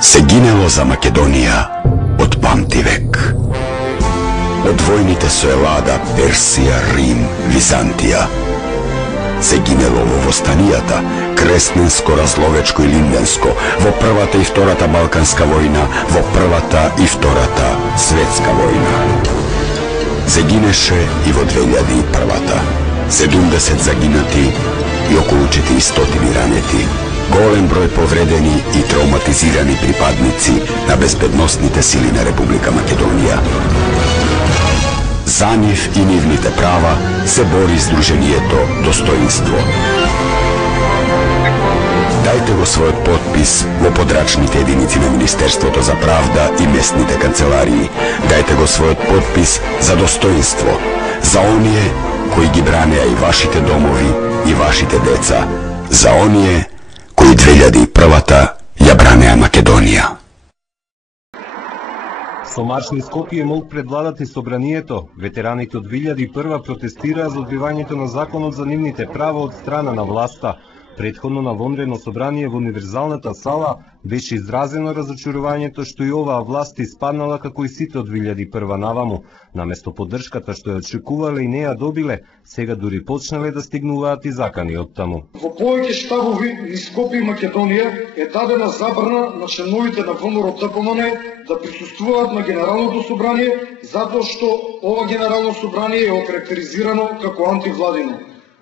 Се гинело за Македонија од памтивек. Од војните со Елада, Персија, Рим, Византија. Се гинело во востанијата, Кресненско, Разловечко и Линденско, во првата и втората Балканска војна, во првата и втората Светска војна. Се гинеше и во 2001-та. 70 загинати и околу 400 ранети. Голем број повредени и травматизирани припадници на безбедносните сили на Република Македонија. За нив и нивните права се бори Сдруженијето Достоинство. Дајте го својот подпис во подрачните единици на Министерството за правда и местните канцеларии. Дајте го својот подпис за достоинство, за оние кои ги бранеа и вашите домови и вашите деца, за оние кои 2001-та ја бранеа Македонија. Со марш низ Скопје молк пред владата и собранието, ветераните од 2001 протестираа за одбивањето на законот за нивните права од страна на власта. Претходно на вонредно собрание во Универзалната сала беше изразено разочарувањето што и оваа власт испаднала како и сите од 2001 наваму. Наместо поддршката што ја очекувале и не ја добиле, сега дури почнале да стигнуваат и закани од таму. Во повеќе штабови низ Скопје и Македонија е дадена забрана на членовите на ВМРО-ДПМН да присуствуваат на Генералното собрание, затоа што ова Генерално собрание е окарактеризирано како антивладино.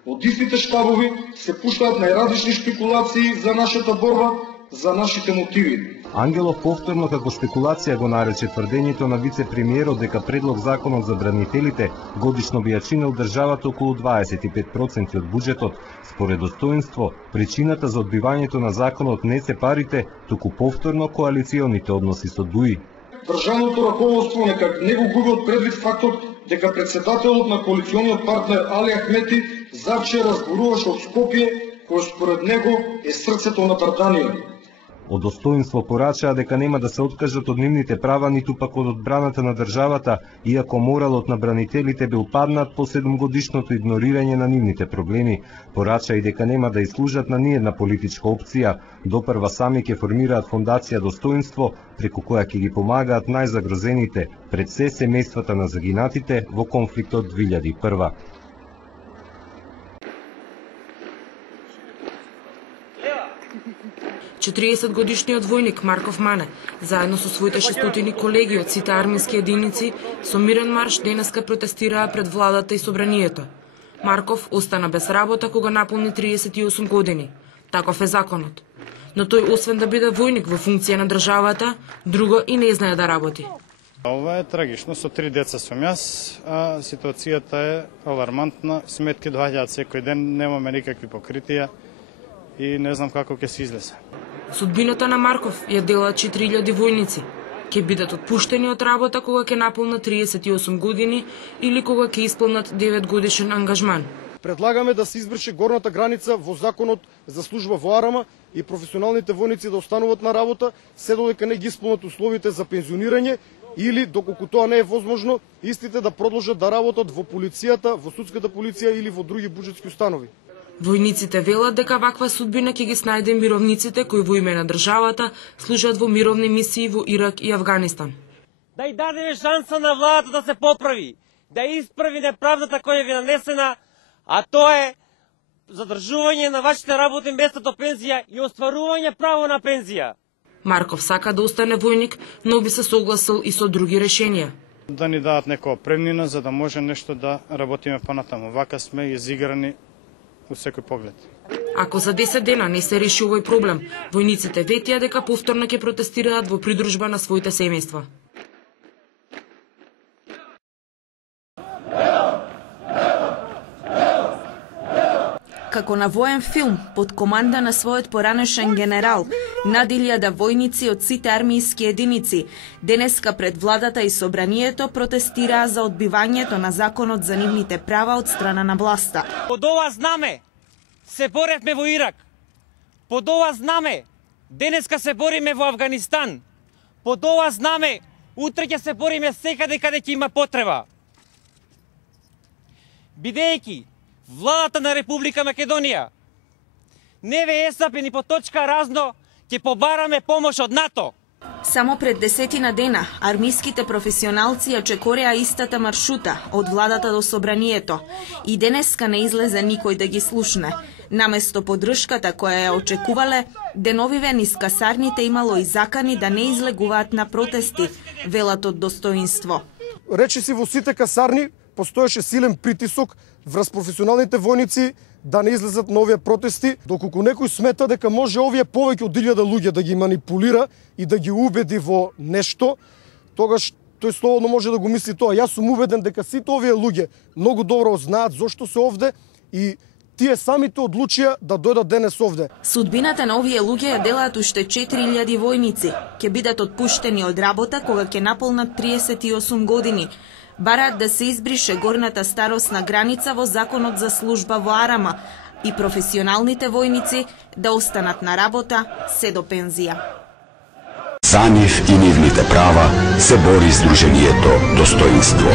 Од истите штабови се пуштаат најразлични шпекулации за нашата борба, за нашите мотиви. Ангелов повторно како шпекулација го нарече тврдењето на вице-премиерот дека предлог законот за бранителите годишно би ја чинел државата околу 25% од буџетот. Според Достоинство, причината за одбивањето на законот не се парите, туку повторно коалиционите односи со ДУИ. Државното раководство нека не го губи од предвид фактот дека председателот на коалициониот партнер Али Ахмети завчера разборуваше од Скопје, кој според него е срцето на Дарданија. Од Достоинство порачаа дека нема да се откажат од нивните права ниту пак од одбраната на државата, иако моралот на бранителите бил паднат по 7-годишното игнорирање на нивните проблеми. Порача и дека нема да изслужат на ниедна политичка опција. Допрва сами ќе формираат фондација Достоинство, преку која ќе ги помагаат најзагрозените, пред се семејствата на загинатите во конфликтот 2001. 40-годишниот војник Марков Мане, заедно со своите 600 колеги од сите армиски единици, со мирен марш денеска протестираа пред владата и собранието. Марков остана без работа кога наполни 38 години. Таков е законот. Но тој, освен да биде војник во функција на државата, друго и не знае да работи. Ова е трагично, со 3 деца сум јас, а ситуацијата е алармантна, сметки доаѓаат секој ден, немаме никакви покритија и не знам како ќе се излезе. Судбината на Марков ја делаат 4000 војници. Ќе бидат отпуштени од работа кога ќе наполнат 38 години или кога ќе исполнат 9 годишен ангажман. Предлагаме да се избрше горната граница во законот за служба во арама и професионалните војници да остануваат на работа, се додека не ги исполнат условите за пензионирање или, доколку тоа не е возможно, истите да продолжат да работат во полицијата, во судската полиција или во други буџетски установи. Војниците велат дека ваква судбина ќе ги снајде мировниците кои во име на државата служат во мировни мисии во Ирак и Авганистан. Да и даде шанса на владата да се поправи, да исправи неправдата која ви нанесена, а тоа е задржување на вашите работни места до пензија и остварување право на пензија. Марков сака да остане војник, но би се согласил и со други решенија. Да ни дадат некоја премнина за да може нешто да работиме понатаму. Вака сме изиграни у секој поглед. Ако за 10 дена не се реши овој проблем, војниците ветија дека повторно ќе протестираат во придружба на своите семејства. Како на воен филм, под команда на својот поранешен генерал, над 1000 војници од сите армијски единици, денеска пред владата и собранието протестираа за одбивањето на законот за нивните права од страна на власта. Под ова знаме се боретме во Ирак. Под ова знаме денеска се бориме во Авганистан. Под ова знаме утре ќе се бориме секаде каде ќе има потреба. Бидејќи владата на Република Македонија не ве ЕСАП ни по точка разно, ќе побараме помош од НАТО. Само пред 10 дена, армиските професионалци ја чекореа истата маршрута од владата до собранието и денеска не излезе никој да ги слушне. Наместо поддршката која ја очекувале, деновиве низ касарните имало и закани да не излегуваат на протести, велат од достоинство. Речиси во сите касарни постоеше силен притисок врз професионалните војници да не излезат на овие протести, доколку некој смета дека може овие повеќе од 1000 луѓе да ги манипулира и да ги убеди во нешто, тогаш тој слободно може да го мисли тоа. Јас сум убеден дека сите овие луѓе многу добро знаат зошто се овде и тие самите одлучија да дојдат денес овде. Судбината на овие луѓе ја делаат уште 4000 војници. Ќе бидат отпуштени од работа кога ќе наполнат 38 години. Бараат да се избрише горната старосна граница во законот за служба во Арама и професионалните војници да останат на работа се до пензија. За нив и нивните права се бори Сдруженијето Достоинство.